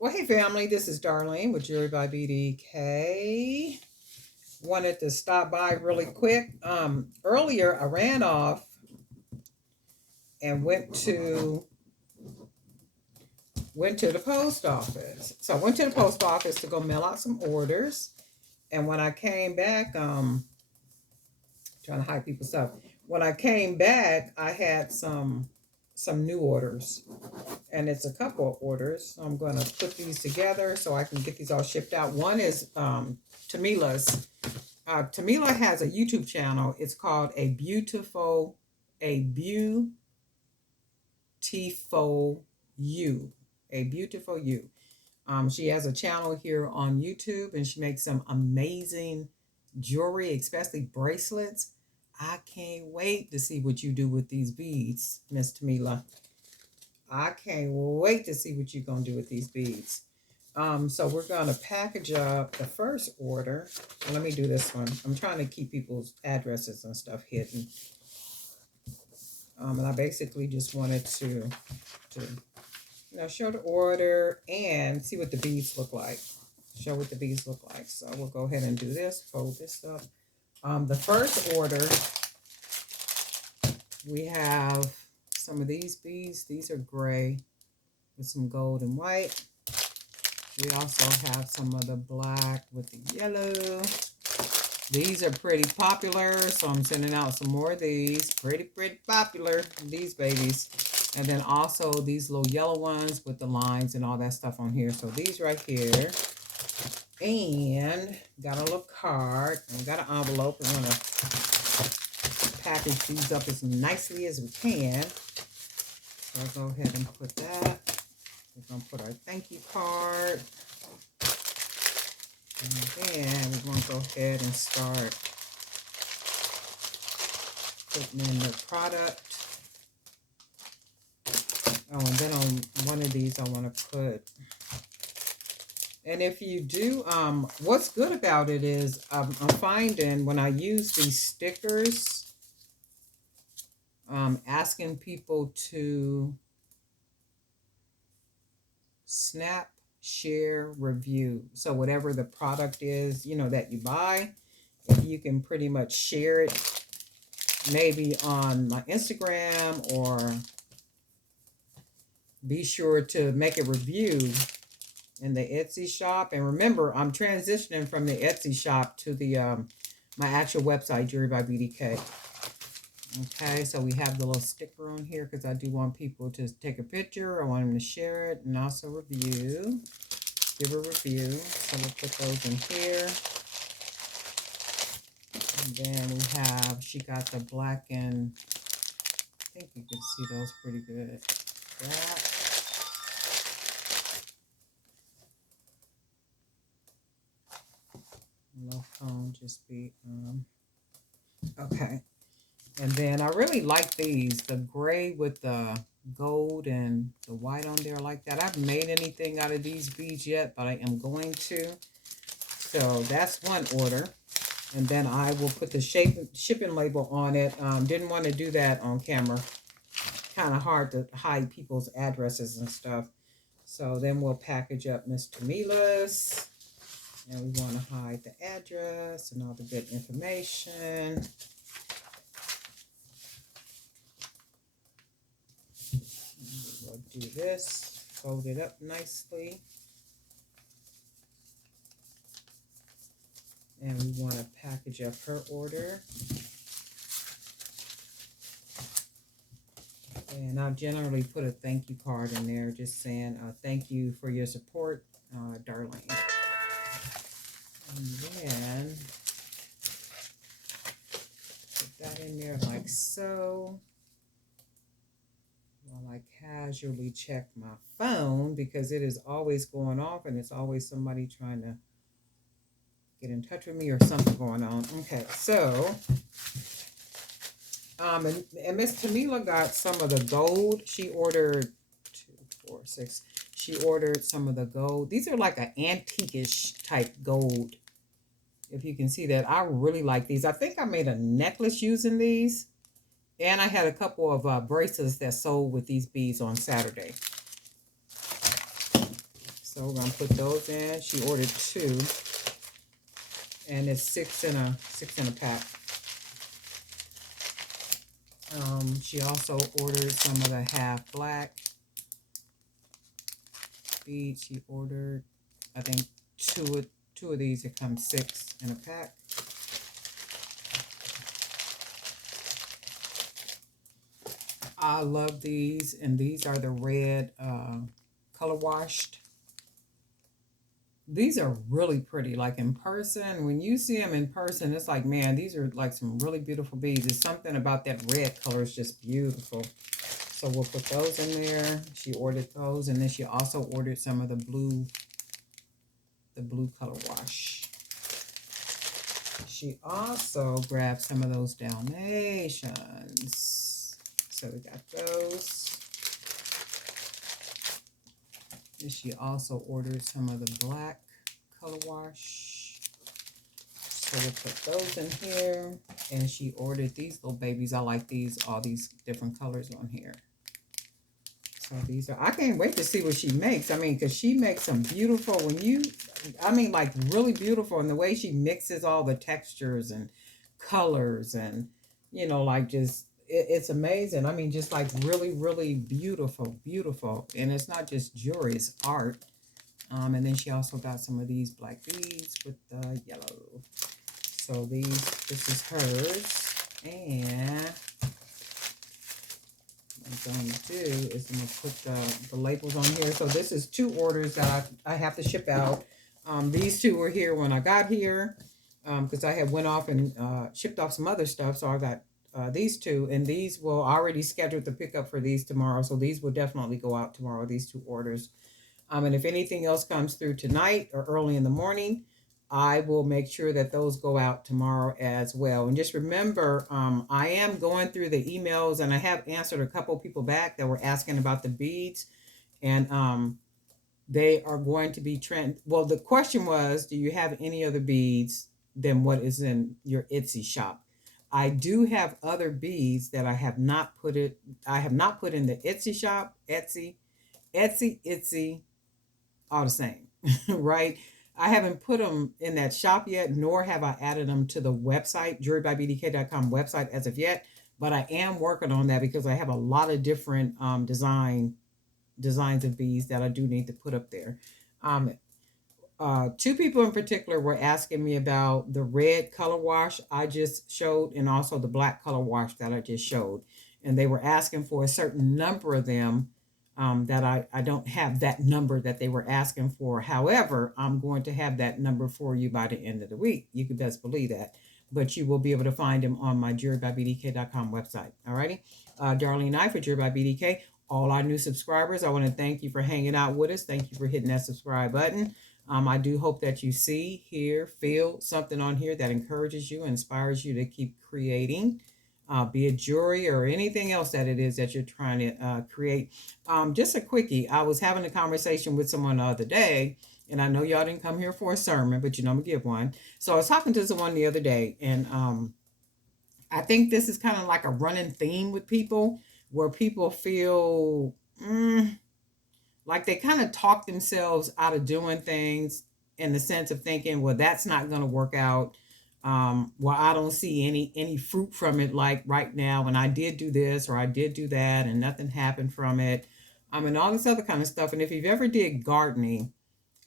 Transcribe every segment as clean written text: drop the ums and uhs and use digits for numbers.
Well, hey family, this is Darlene with Jewelry by BDK. Wanted to stop by really quick. Earlier I ran off and went to the post office. So I went to the post office to go mail out some orders. And when I came back, trying to hide people's stuff. When I came back, I had some new orders, and it's a couple of orders. So I'm going to put these together so I can get these all shipped out. One is Tamila's. Tamila has a YouTube channel. It's called a beautiful you, a beautiful you. She has a channel here on YouTube, and she makes some amazing jewelry, especially bracelets. I can't wait to see what you do with these beads, Miss Tamila. I can't wait to see what you're going to do with these beads. So we're going to package up the first order. Well, let me do this one. I'm trying to keep people's addresses and stuff hidden. And I basically just wanted to show the order and see what the beads look like. Show what the beads look like. So we'll go ahead and do this. Fold this up. The first order, we have some of these beads. These are gray with some gold and white. We also have some of the black with the yellow. These are pretty popular, so I'm sending out some more of these. Pretty popular, these babies. And then also these little yellow ones with the lines and all that stuff on here. So these right here. And got a little card. And we got an envelope. We're going to package these up as nicely as we can. So I'll go ahead and put that. We're going to put our thank you card. And then we're going to go ahead and start putting in the product. Oh, and then on one of these I want to put, and if you do, what's good about it is I'm finding when I use these stickers, asking people to snap, share, review. So whatever the product is, that you buy, if you can pretty much share it, maybe on my Instagram, or be sure to make a review in the Etsy shop. And remember, I'm transitioning from the Etsy shop to the my actual website, Jewelry by BDK. Okay, so we have the little sticker on here because I do want people to take a picture. I want them to share it and also review. Give a review. So we'll put those in here. And then we have, she got the black and, I think you can see those pretty good. That. No phone, just be, okay. And then I really like these, the gray with the gold and the white on there like that. I haven't made anything out of these beads yet, but I am going to. So that's one order. And then I will put the shipping label on it. Didn't want to do that on camera. Kind of hard to hide people's addresses and stuff. So then we'll package up Miss Tamila's. And we want to hide the address and all the good information. We'll do this, fold it up nicely. And we want to package up her order. And I'll generally put a thank you card in there, just saying thank you for your support, Darlene. And then put that in there like so. While I casually check my phone, because it is always going off and it's always somebody trying to get in touch with me or something going on. Okay, so and Miss Tamila got some of the gold. She ordered 2, 4, 6. She ordered some of the gold. These are like an antique-ish type gold. If you can see that, I really like these. I think I made a necklace using these. And I had a couple of bracelets that sold with these beads on Saturday. So we're gonna put those in. She ordered 2, and it's 6 in a pack. She also ordered some of the half black beads. She ordered, I think, two of these. It comes 6 in a pack. I love these, and these are the red color washed. These are really pretty. Like in person, when you see them in person, it's like, man, these are like some really beautiful beads. There's something about that red color is just beautiful. So we'll put those in there. She ordered those, and then she also ordered some of the blue color wash. She also grabbed some of those Dalmatians. So we got those. And she also ordered some of the black color wash. So we'll put those in here. And she ordered these little babies. I like these, all these different colors on here. So these are, I can't wait to see what she makes. I mean, because she makes some beautiful, like really beautiful. And the way she mixes all the textures and colors and, like just, it's amazing. I mean, just like really, really beautiful, beautiful. And it's not just jewelry, it's art. And then she also got some of these black beads with the yellow. So this is hers. And what I'm going to do is I'm going to put the labels on here. So this is 2 orders that I have to ship out. These 2 were here when I got here because I had went off and shipped off some other stuff. So I got these 2, and these will already scheduled the pickup for these tomorrow. So these will definitely go out tomorrow, these 2 orders. And if anything else comes through tonight or early in the morning, I will make sure that those go out tomorrow as well. And just remember, I am going through the emails, and I have answered a couple people back that were asking about the beads. And they are going to be well, the question was, do you have any other beads than what is in your Etsy shop? I do have other beads that I have not put in the Etsy shop. Etsy, all the same, right? I haven't put them in that shop yet, nor have I added them to the website, jewelrybybdk.com website as of yet. But I am working on that because I have a lot of different designs of beads that I do need to put up there. 2 people in particular were asking me about the red color wash I just showed, and also the black color wash that I just showed. And they were asking for a certain number of them that I don't have that number that they were asking for. However, I'm going to have that number for you by the end of the week. You can best believe that. But you will be able to find them on my jewelrybybdk.com website. Alrighty. Darlene Knight for Jewelry by BDK. All our new subscribers, I want to thank you for hanging out with us. Thank you for hitting that subscribe button. I do hope that you see, hear, feel something on here that encourages you, inspires you to keep creating, be it jewelry or anything else that it is that you're trying to create. Just a quickie. I was having a conversation with someone the other day, and I know y'all didn't come here for a sermon, but I'm going to give one. So I was talking to someone the other day, and I think this is kind of like a running theme with people, where people feel like they kind of talk themselves out of doing things in the sense of thinking, well, that's not going to work out. Well, I don't see any fruit from it, like right now, and I did do this or I did do that and nothing happened from it. And all this other kind of stuff. And if you've ever did gardening,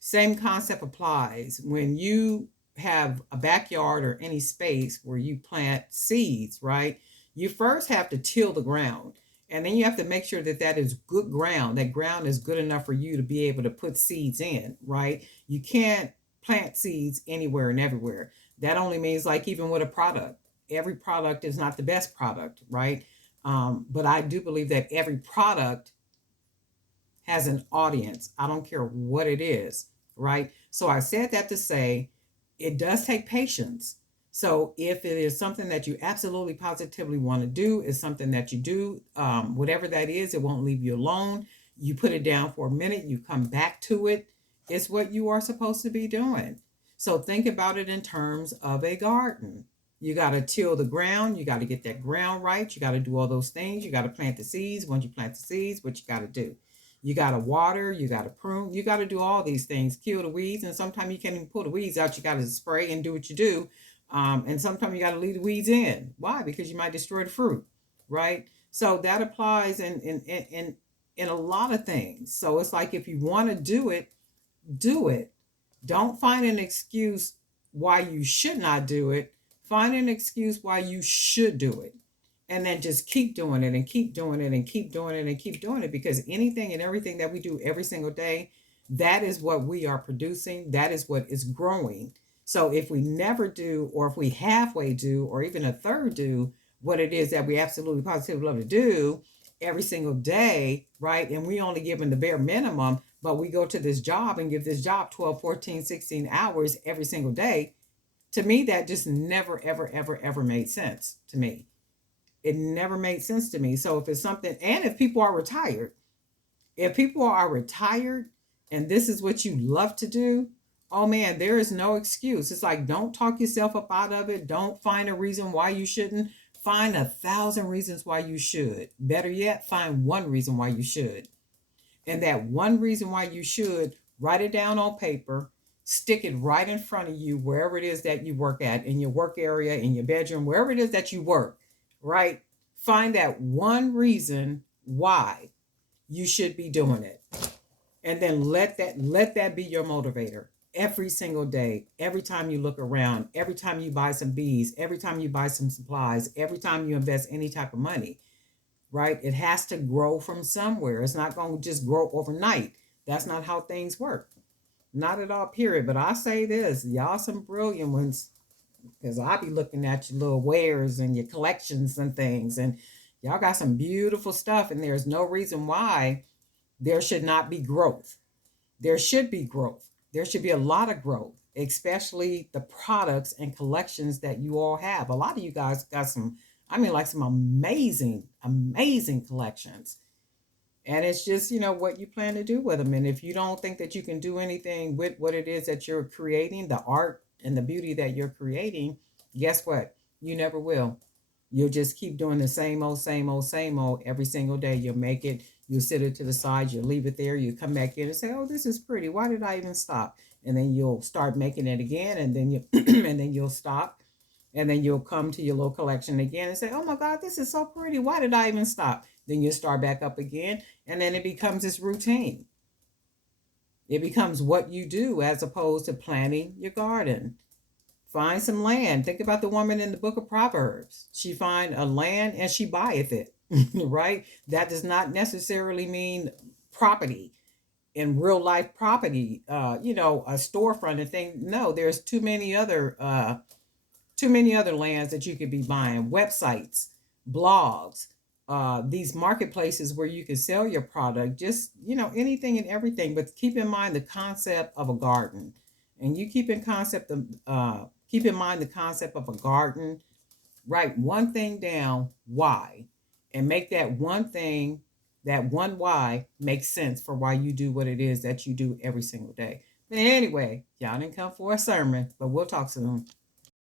same concept applies. When you have a backyard or any space where you plant seeds, right? You first have to till the ground. And then you have to make sure that that is good ground. That ground is good enough for you to be able to put seeds in, right? You can't plant seeds anywhere and everywhere. That only means, like, even with a product, every product is not the best product, right? But I do believe that every product has an audience. I don't care what it is, right? So I said that to say it does take patience. So if it is something that you absolutely positively want to do, is something that you do, whatever that is, it won't leave you alone. You put it down for a minute, you come back to it. It's what you are supposed to be doing. So think about it in terms of a garden. You got to till the ground. You got to get that ground right. You got to do all those things. You got to plant the seeds. Once you plant the seeds, what you got to do? You got to water, you got to prune, you got to do all these things, kill the weeds. And sometimes you can't even pull the weeds out. You got to spray and do what you do. And sometimes you got to leave the weeds in. Why? Because you might destroy the fruit, right? So that applies in a lot of things. So it's like if you want to do it, do it. Don't find an excuse why you should not do it. Find an excuse why you should do it. And then just keep doing it and keep doing it and keep doing it and keep doing it, because anything and everything that we do every single day, that is what we are producing. That is what is growing. So if we never do, or if we halfway do, or even a third do what it is that we absolutely positively love to do every single day, right? And we only give them the bare minimum, but we go to this job and give this job 12, 14, 16 hours every single day. To me, that just never, ever, ever, ever made sense to me. It never made sense to me. So if it's something, and if people are retired, and this is what you love to do, oh man, there is no excuse. It's like, don't talk yourself up out of it. Don't find a reason why you shouldn't. Find 1,000 reasons why you should. Better yet, find one reason why you should. And that one reason why you should, write it down on paper, stick it right in front of you, wherever it is that you work at, in your work area, in your bedroom, wherever it is that you work, right? Find that one reason why you should be doing it. And then let that be your motivator every single day, every time you look around, every time you buy some beads, every time you buy some supplies, every time you invest any type of money, right? It has to grow from somewhere. It's not going to just grow overnight. That's not how things work. Not at all, period. But I say this, y'all some brilliant ones, because I be looking at your little wares and your collections and things, and y'all got some beautiful stuff, and there's no reason why there should not be growth. There should be growth. There should be a lot of growth, especially the products and collections that you all have. A lot of you guys got some, I mean, like some amazing, amazing collections. And it's just, what you plan to do with them. And if you don't think that you can do anything with what it is that you're creating, the art and the beauty that you're creating, guess what? You never will. You'll just keep doing the same old, same old, same old every single day. You'll make it, you'll sit it to the side, you'll leave it there, you come back in and say, oh, this is pretty. Why did I even stop? And then you'll start making it again, and then you and then you'll stop. And then you'll come to your little collection again and say, oh my God, this is so pretty. Why did I even stop? Then you start back up again. And then it becomes this routine. It becomes what you do, as opposed to planting your garden. Find some land. Think about the woman in the book of Proverbs. She find a land and she buyeth it, right? That does not necessarily mean property, in real life property, a storefront and thing. No, there's too many other lands that you could be buying, websites, blogs, these marketplaces where you can sell your product, just, anything and everything. But keep in mind the concept of a garden. And you keep in mind the concept of a garden. Write one thing down, why, and make that one thing, that one why, make sense for why you do what it is that you do every single day. But anyway, y'all didn't come for a sermon, but we'll talk soon.